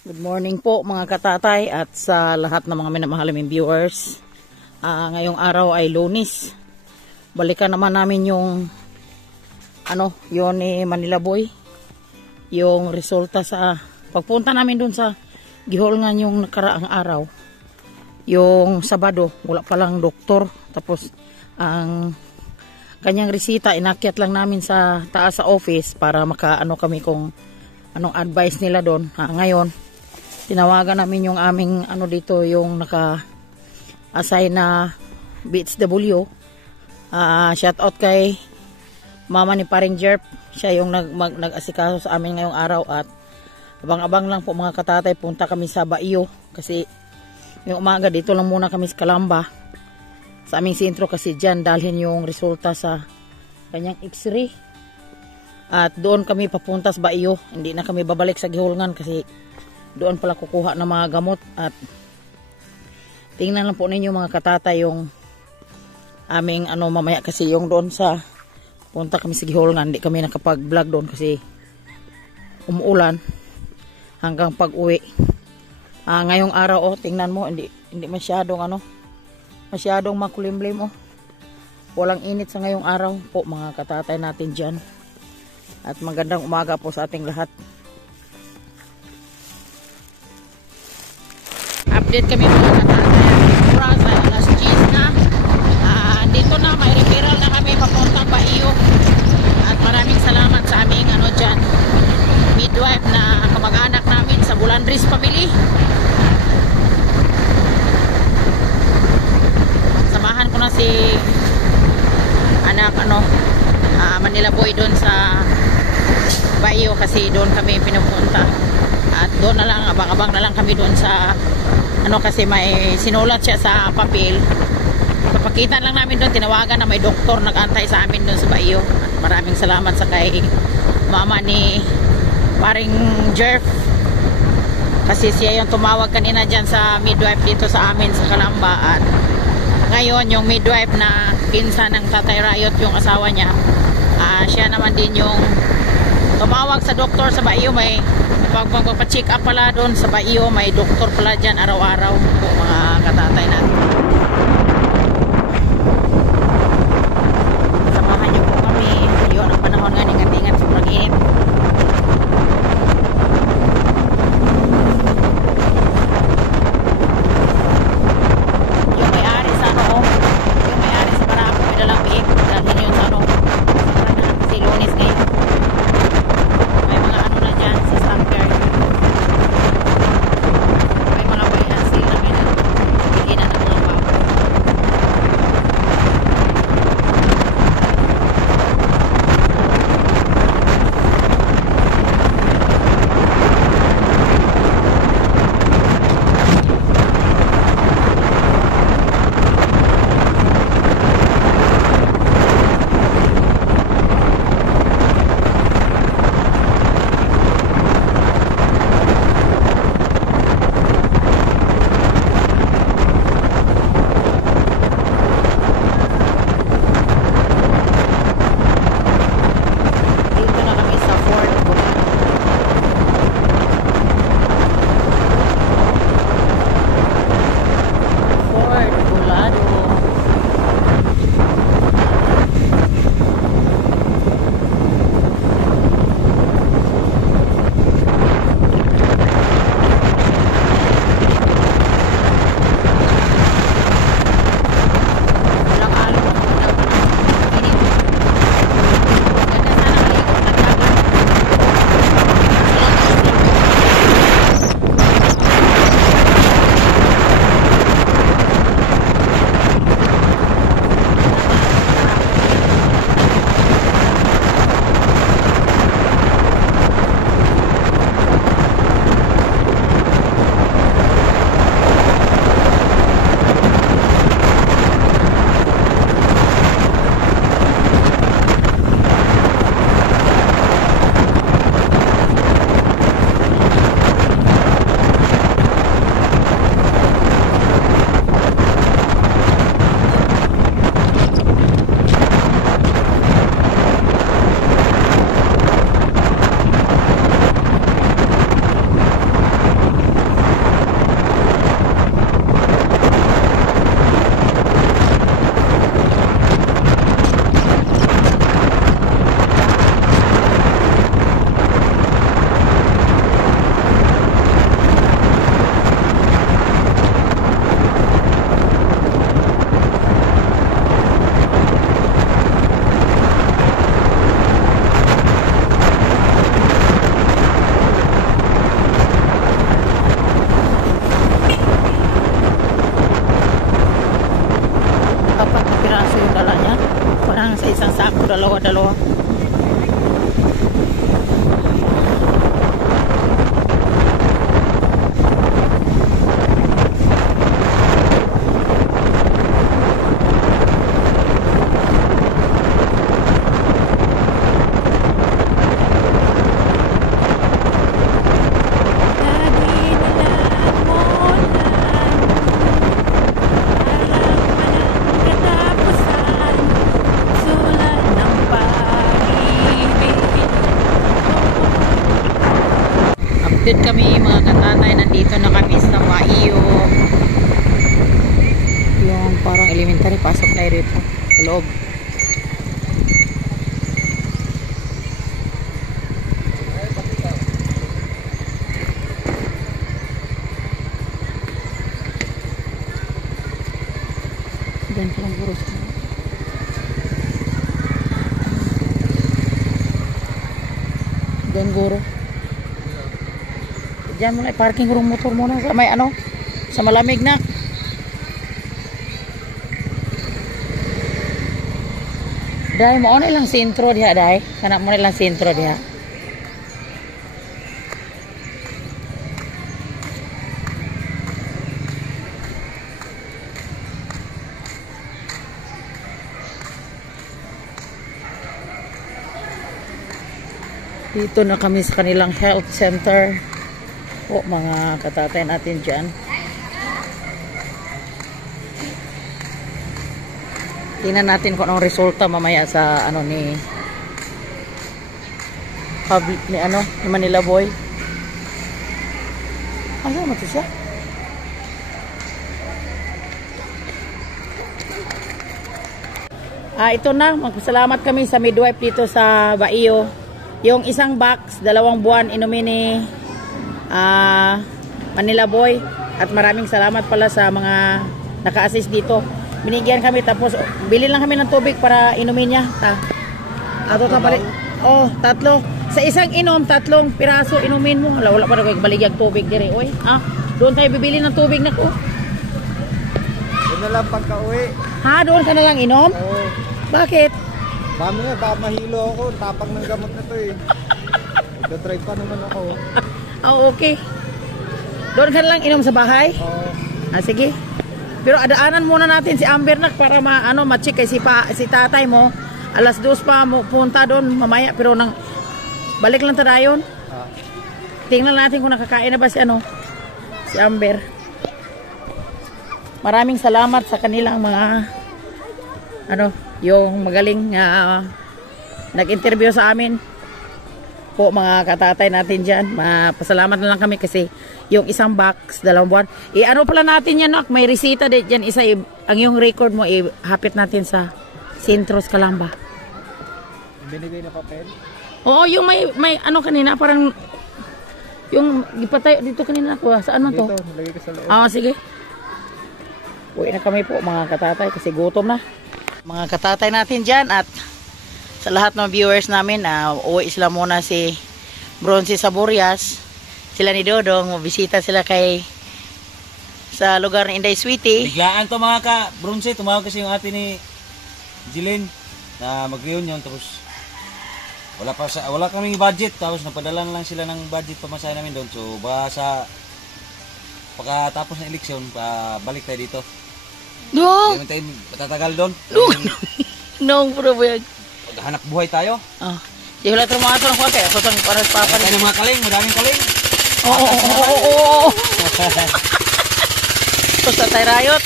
Good morning po mga katatay at sa lahat ng mga minamahaliming viewers. Ngayong araw ay Lunes. Balikan naman namin yung yun ni Manila Boy. Yung resulta sa pagpunta namin dun sa Giholngan yung nakaraang araw. Yung Sabado, wala palang doktor. Tapos ang kanyang resita inakyat lang namin sa taas sa office para makaano kami kung anong advice nila doon. Ngayon tinawagan namin yung aming dito yung naka-assign na BHW. Shout out kay mama ni Paring Jerp. Siya yung nag-asikaso sa amin ngayong araw at abang-abang lang po mga katatay, punta kami sa Baio kasi yung umaga dito lang muna kami sa Calamba sa aming sentro kasi dyan dalhin yung resulta sa kanyang x-ray at doon kami papunta sa Baio. Hindi na kami babalik sa Giholngan kasi doon pala kukuha ng mga gamot at tingnan lang po ninyo mga katatay yung aming mamaya kasi yung doon sa punta kami sa Giholngan, hindi kami nakapag-vlog doon kasi umuulan hanggang pag-uwi. Ngayong araw tingnan mo hindi masyadong masyadong makulimlim walang init sa ngayong araw po mga katatay natin dyan at magandang umaga po sa ating lahat. Update kami mga katatay. Oras ay alas 10 na. Dito na may referral na kami papuntang Baio. At maraming salamat sa aming dyan midwife na kamag-anak namin sa Bulandris family. Samahan ko na si anak Manila Boy doon sa Baio kasi doon kami pinupunta. At doon na lang, abang-abang na lang kami doon sa kasi may sinulat siya sa papel. Papakitan lang namin doon, tinawagan na may doktor nag-antay sa amin doon sa Baio. At maraming salamat sa kay mama ni Paring Jerf kasi siya yung tumawag kanina dyan sa midwife dito sa amin sa Calamba. At ngayon yung midwife na pinsan ng Tatay Rayot, yung asawa niya, siya naman din yung tumawag sa doktor sa Baio. May pagpa-check up pala doon sa Baio, may doktor pala dyan araw-araw po mga katatay natin. Samahan niyo po kami. Yun ang panahon nga ingat-ingat sobrang init. Yung may-ari sa yung may-ari sa Barako may dalang biik dalhin yun sa kasi Lunes ngayon. May mga na dyan sa Stamper. May mga bayan sila may nagiginan ng mga babo. dalawa. Update kami mga katatay, nandito na kami sa Baio. Yung parang elementary, pasok tayo dito sa loob. Diyan ka lang puro sa diyan guro. Diyan muna, parking gurong motor muna sa may ano, sa malamig na. Dahil mo na ilang sentro diha, dahil kana mo na ilang sentro diha. Dito na kami sa kanilang health center. O mga katatay natin dyan. Tingnan natin kung anong resulta mamaya sa ano ni Manila Boy. Ano mo to siya? Ito na, magpasalamat kami sa midwife dito sa Baio. Yung isang box, 2 buwan inumin ni Manila Boy, at maraming salamat pala sa mga naka-assist dito. Binigyan kami, tapos bili lang kami ng tubig para inumin niya. Ato ta pala. Oh, 3. Sa isang inom, 3 piraso inumin mo. Wala pa na baligyag tubig dire. Oy, doon tayo bibili ng tubig na ko. Doon na lang pagka-uwi. Ha, doon ka na lang inom? Oo. Bakit? Dami nga, mahilo ako. Tapang ng gamot na to eh. Ito-try pa naman ako. Okay. Doon ka na lang inom sa bahay? Oo. Sige. Pero adaanan muna natin si Amber nak para ma-check kay si tatay mo. Alas 2 pa mo punta doon mamaya, pero nang balik lang tayo. Tingnan natin kung nakakain na ba si Amber. Maraming salamat sa kanilang mga yung magaling nag-interview sa amin. Po mga katatay natin dyan, pasalamat na lang kami kasi yung isang box 2 buwan, ano pala natin yan, may resita dyan isa, ang yung record mo hapit natin sa Sentros Calamba. Binigay na papel? Oo, yung may kanina parang yung ipatay dito kanina ko, saan man to? Dito, nilagay ko sa loob. Sige, uwi na kami po mga katatay kasi gutom na mga katatay natin dyan. At sa lahat ng viewers namin, uwi sila muna si Bronzy Saborias, sila ni Dodong, mabisita sila sa lugar ni Inday Sweetie. Biglaan to mga ka-Bronzy, tumawag kasi yung ate ni Jilin na mag-reunion, tapos wala kaming budget, tapos napadala lang sila ng budget pamasahe namin doon. So baka pagkatapos ng eleksyon, balik tayo dito. No! Hindi tayo matatagal doon. No, problem. Hanap buhay tayo. Di wala itong mga ito ng kwate. Ito itong para Tayo ng mga kaling, madaming kaling. Oo. Tapos tatay Rayot.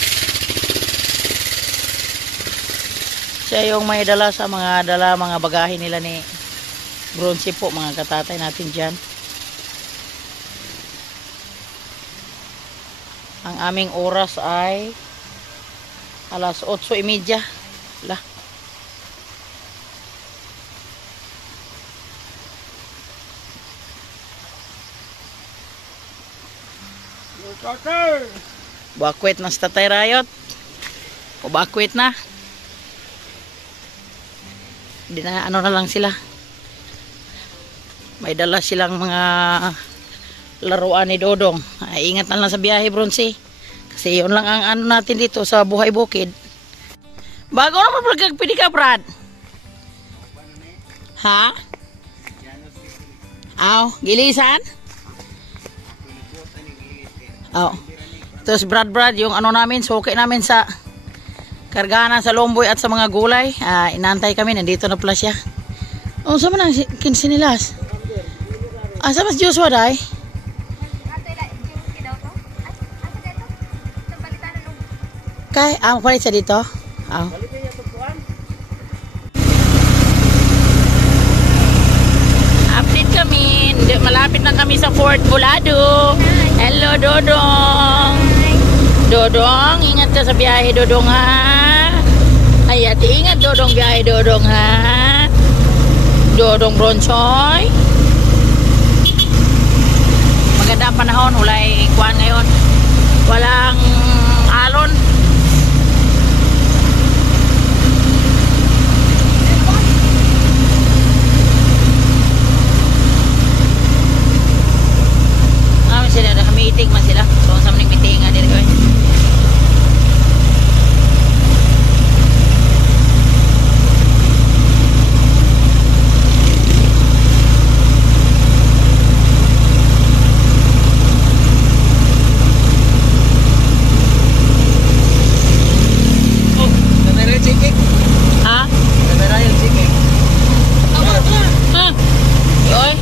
Siya yung may dala sa mga bagahe nila ni Bronzy po, mga katatay natin dyan. Ang aming oras ay alas 8:30. Lah. Bakwit na sa Tatay Rayot. O bakwit na. Hindi na na lang sila. May dala silang mga laruan ni Dodong. Ingat na lang sa biyahe, Bronzy. Kasi yun lang ang natin dito sa buhay bukid. Bago naman pagkagpili ka, Brad. Ha? Aw, gilisan? Aw. Tapos Brad, yung ano namin, suki namin sa kargahan sa lomboy at sa mga gulay. Inantay kami, nandito na pala siya. Oh, sama na, kinsinilas. Asa mas Joshua, day? Kay, palit siya dito? Aw. Update kami. Malapit na kami sa Fort Bulado. Hello, Dodong. Dodong, ingat ka sa biyahe, Dodong, ha? Ay, ate, ingat, Dodong, biyahe, Dodong, ha? Dodong Bronsoy. Maganda ang panahon. Walay kuwan ngayon. Walang alon. Sila dah meeting man sila. So sa maning meeting nga diri ko. Oh, kamera checking. Ha? Kamera yung checking. Ha? Yoy.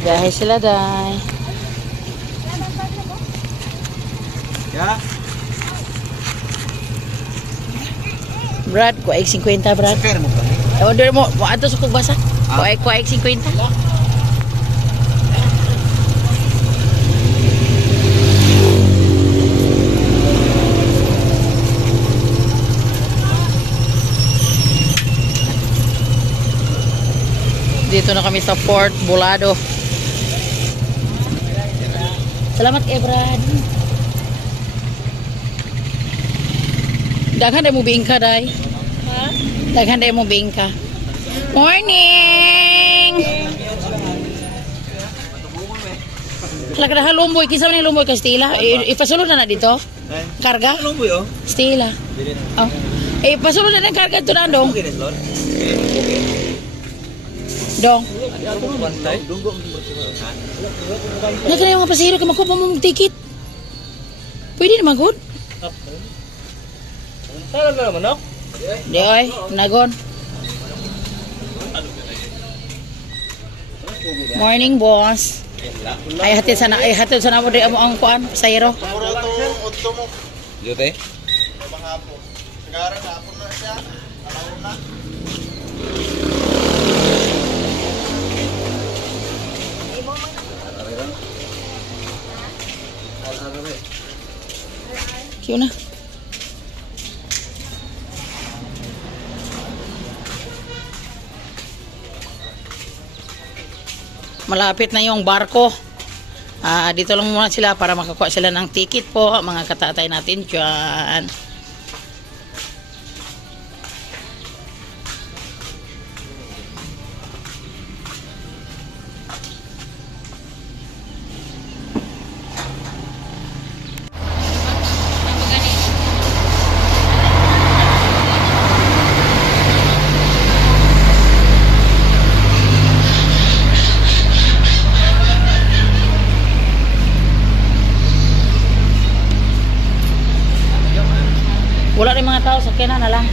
Biyahe sila, day. Ya. Brad, kuaig 50, Brad. Fair mo kami. Order mo, ato sa kugbasa. Kuaig 50. Dito na kami sa Fort Bulado. Salamat kay Brad. Daghan day mo bingka, day. Ha? Daghan day mo bingka. Morning! Lagda lumboy, kisa man lumboy ka Stila. Ipasulod na dito. Karga? Lumboy oh. Stila. Oh. Pasulod na ng karga to na dong. Dong. Nakala yung mga pasahero ka makuha mo mong ticket. Pwede naman good. Saan na naman, no? Di oy, nagon. Morning, boss. Ay hatid sana mo di amo ang kuan, pasahero. Yote. Kyo na. Malapit na yung barko. Dito lang muna sila para makakuha sila ng ticket po, mga katatay natin dyan. Wala rin mga tao, sakyan na lang.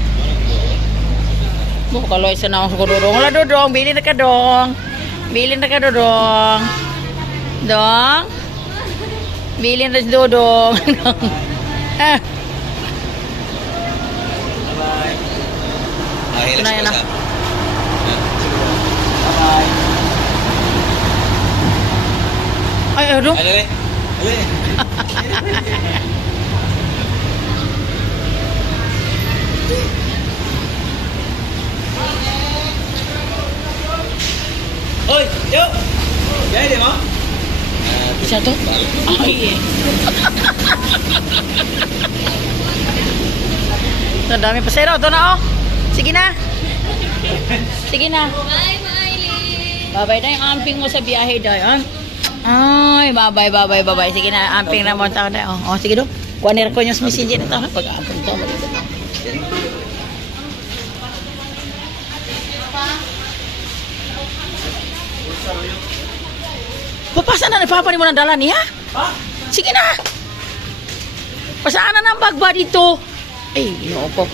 Kaloy sa naong sa Dodong. Wala Dodong, bilhin na ka Dong. Bilhin na ka Dodong. Dong. Bilhin na si Dodong. Bye-bye. Na yan na. Ay, ano? Ale. Oy, yo! Gaya di mo? Isa to? Ay, ang dami pasero. Ito na, oh. Sige na. Sige na. Bye, Miley! Babay na yung amping mo sa biyahe daw. Ay, babay. Sige na, amping na mo tao na. Oh, sige do. Kuanir ko yung messenger na tao na pag-amping to. Papasa na, nagpapani mo ng dala niya? Ha? Sige na. Pasaan na ng bagba dito. Ay, inoo po.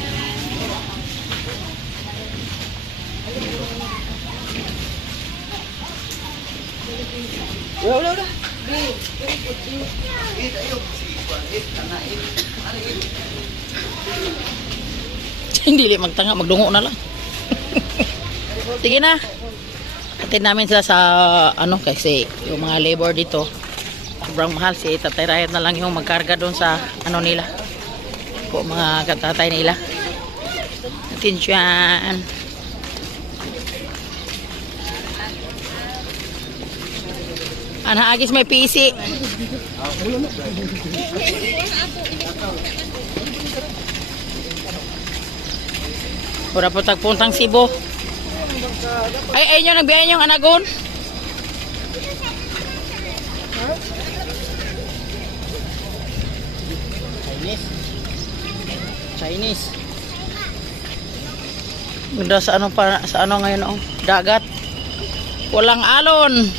Wala. Hindi li magtanga, magdungo na lang. Sige na. Atin namin sila sa ano kasi yung mga labor dito sobrang mahal. Si Tatay Rayot na lang yung magkarga doon sa ano nila po, mga katatay nila. Atensyon. Anhaagis may PC. Pura po tagpuntang Cebu. Ay, ayun yung nagbiyahin yung anagon. Chinese. Ganda sa ano pa, sa ano ngayon, oh, dagat. Walang alon.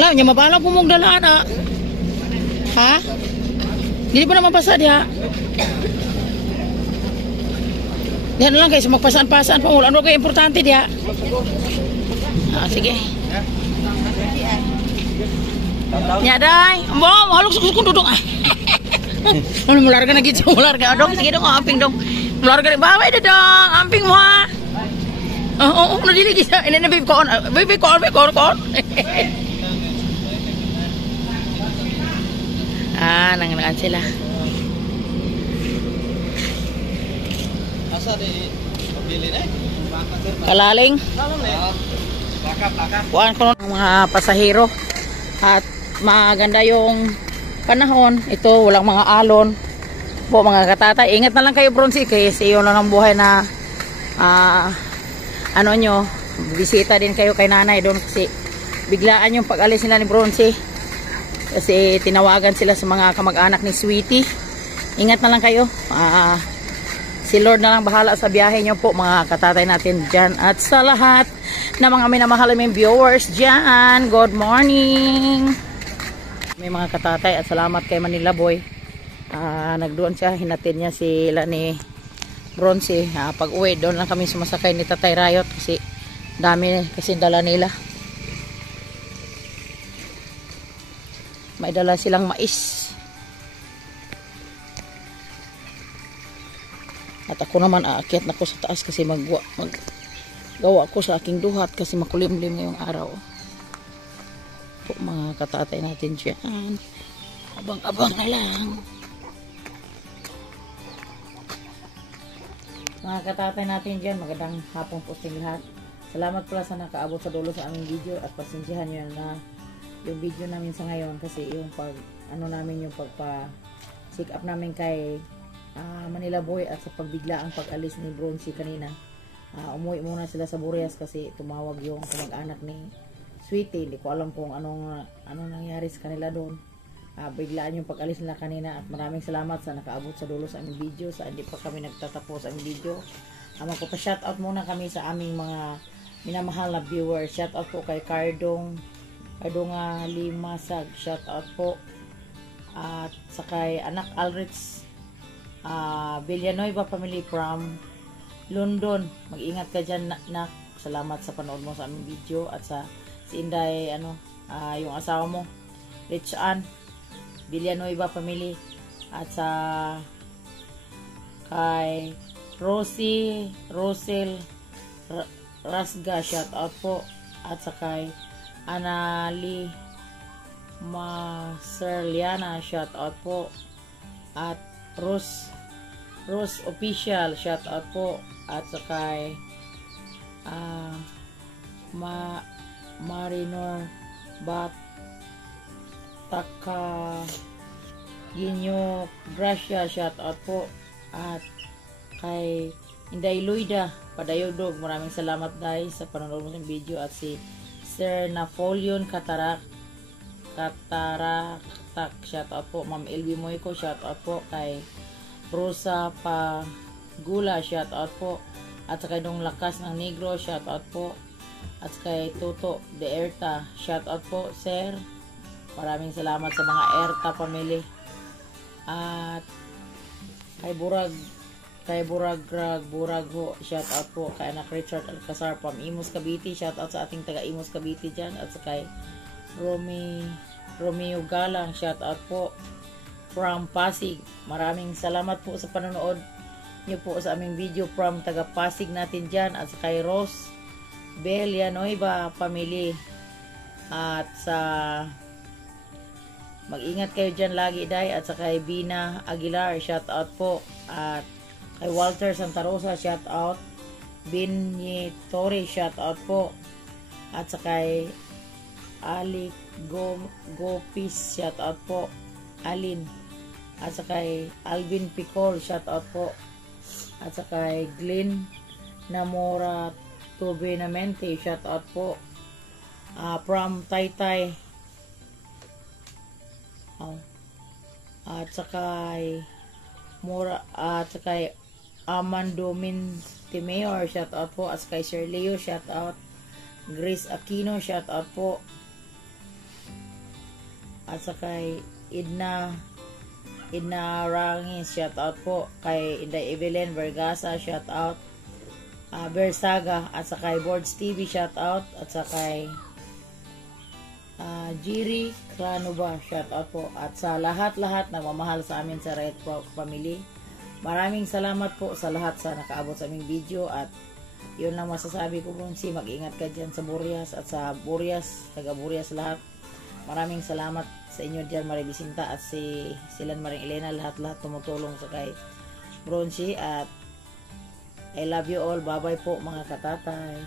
Alam niya, mapala po mong dalaan, ah. Ha? Hindi pa naman pasa diha. Diha na lang guys, magpasaan-pasaan pa. Ano kayo importante diha? Ah, sige. Nyaday. Mbom, halok sa kusukun duduk. Ano, mularga na gitu. Mularga. Dong, sige dong, amping dong. Mularga. Babay na dong. Amping mo ha. Oo, nadili kita. Ini na baby koon. Baby koon. Ah, nangangaan sila. Asa di pabili na? Kalaling. Baka. Kuhaan ko ng mga pasahero. At maganda yung panahon. Ito, walang mga alon. Po, mga katatay. Ingat na lang kayo, Bronzy. Kasi yun lang ang buhay na ano nyo, bisita din kayo kay nanay doon. Kasi biglaan yung pag-alis nila ni Bronzy. Kasi tinawagan sila sa mga kamag-anak ni Sweetie. Ingat na lang kayo. Si Lord na lang bahala sa biyahe nyo po, mga katatay natin dyan. At sa lahat na mga minamahal ng viewers dyan, good morning. May mga katatay at salamat kay Manila Boy. Nagdoon siya, hinatid niya sila ni Bronzy. Pag uwi, doon lang kami sumasakay ni Tatay Rayot kasi dami kasi dala nila. May dala silang mais. At ako naman aakyat na ko sa taas kasi maggawa ko sa aking duhat kasi makulimlim ngayong araw. Po, mga katatay natin dyan. Abang-abang na lang. Mga katatay natin dyan, magandang hapong po sa lahat. Salamat pala sa nakaabot sa dulo sa aming video at pasensyahan nyo na yung video namin sa ngayon kasi yung pag ano namin yung pagpa check up namin kay Manila Boy at sa pagbigla ang pag-alis ni Bronzy kanina. Umuwi muna sila sa Burias kasi tumawag yung kamag-anak ni Sweetie. Hindi ko alam kung anong nangyari sa kanila doon. Biglaan yung pag-alis nila kanina at maraming salamat sa nakaabot sa dulo sa aming video. Sa hindi pa kami nagtatapos ang video. Magpapa-shoutout muna kami sa aming mga minamahal na viewers. Shoutout po kay Cardong Limasag. Shoutout po. at sa kay anak Alrich Villanueva family from London. Mag-ingat ka dyan, nak. Salamat sa panood mo sa aming video. At sa si Inday, yung asawa mo, Rich Ann Villanueva family. At sa kay Rosel Rasga, shout out po. At sa kay Anali Maserliana, shout out po. At Rose official, shout out po. At sa kay Marinor Bataka Ginyo Gracia, shout out po. At kay Inday Luida Padayodog, maraming salamat dahil sa panonood mo ng video. At si Sir Napoleon Katarak, shout out po. Ma'am Elvi Moyko, shout out po. Kay Rosa Pagula, shout out po. At sa kay Dong Lakas ng Negro, shout out po. At kay Toto de Erta, shout out po, sir. Maraming salamat sa mga Erta family. At kay Burag ho, shout out po. Kay anak Richard Alcazar from Imus Cavite, shout out sa ating taga Imus Cavite dyan. At sa kay Romeo Galang, shout out po from Pasig. Maraming salamat po sa panonood niyo po sa aming video from taga Pasig natin dyan. At sa kay Rose Villanueva family. At sa mag-ingat kayo dyan lagi, day. At sa kay Bina Aguilar, shout out po. At kay Walter Santa Rosa, shout out. Binye Torre, shout out po. At sa kay Ali Gopis, shout out po. Alin. At sa kay Alvin Picol, shout out po. At sa kay Glenn Namora Turbinamente, shout out po. From Taytay. At sa kay Amando Mintimayor, shout out po. At sa kay Sir Leo, shout out. Grace Aquino, shout out po. At sa kay Idna Rangis, shout out po. Kay Inday Evelyn Vergasa, shout out. Bersaga. At sa kay Boards TV, shout out. At sa kay Jiri Kranuba, shout out po. At sa lahat-lahat na mamahal sa amin sa Red Frog family, maraming salamat po sa lahat sa nakaabot sa aming video. At yun lang masasabi ko, Bronzy, mag-ingat ka dyan sa Burias at sa Burias, taga Burias lahat. Maraming salamat sa inyo dyan, Maribisinta at si Silan Maring Elena, lahat-lahat tumutulong sa kay Bronzy. At I love you all. Bye-bye po mga katatay.